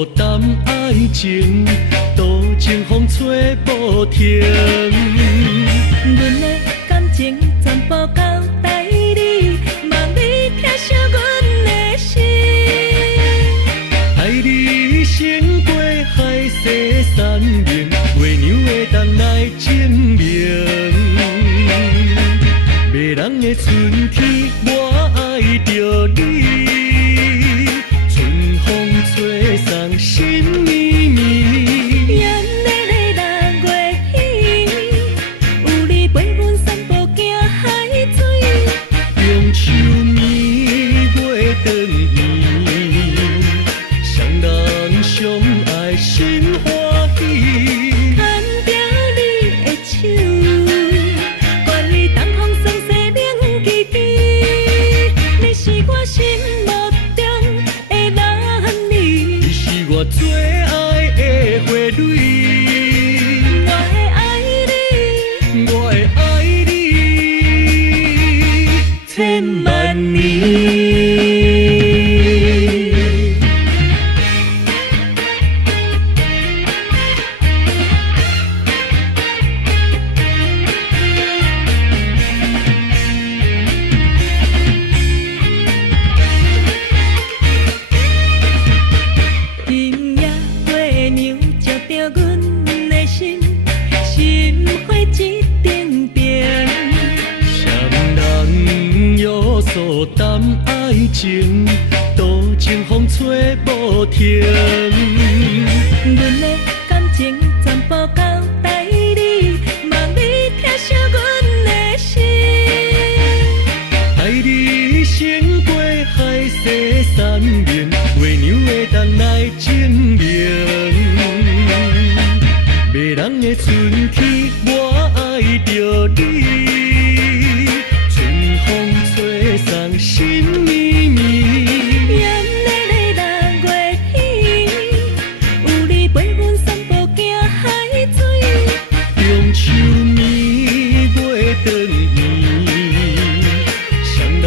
诉谈爱情，多情风吹不停。阮的感情全部交代你，望你疼惜阮的心。爱你胜过海誓山盟，月娘会当来证明。迷人的春天，我爱着你，春风吹送心绵绵。炎热的六月天，有你陪阮散步行海水，中秋暝月长圆，双人相爱心欢喜。牵着你的手，管你东风霜雪冷记记，你是我心目中的男儿，你是我最爱的花蕊，我会爱你我会爱你千万年。今夜月娘照着阮的心，心花一点点。双人约束谈爱情，多情风吹不停。阮的感情全部交代你，望你疼惜阮的心。爱你胜过海誓山盟，月娘会当来证明。迷人的春天，我爱着你，春风吹送心绵绵。炎热的六月天，有你陪阮散步行海水，中秋暝月长圆，双人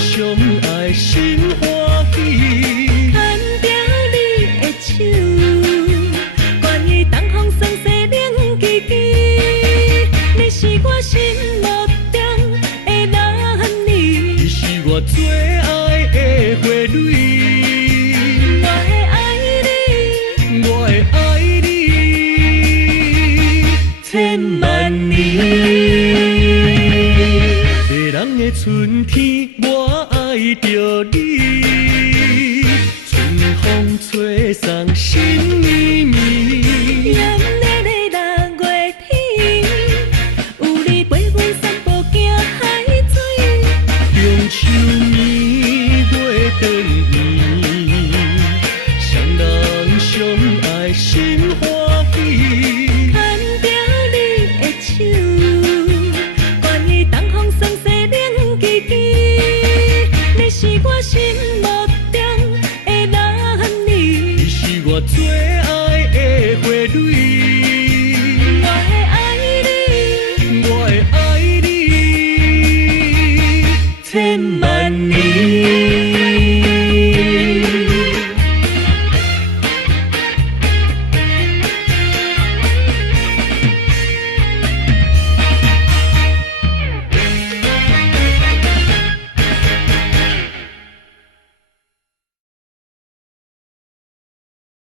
相爱心欢喜。牵着你的手，管伊东风霜雪冷记记，你是我心目中的男儿，你是我最爱的花蕊，我会爱你我会爱你千万年。迷人的春天，我爱着你，春风吹送心绵绵。炎热的六月天，有你陪阮散步行海水，中秋暝月长圆，双人相爱心欢喜。牵着你的手，管伊东风霜雪冷记记，你是我心目中的男儿，你是我最爱的花蕊，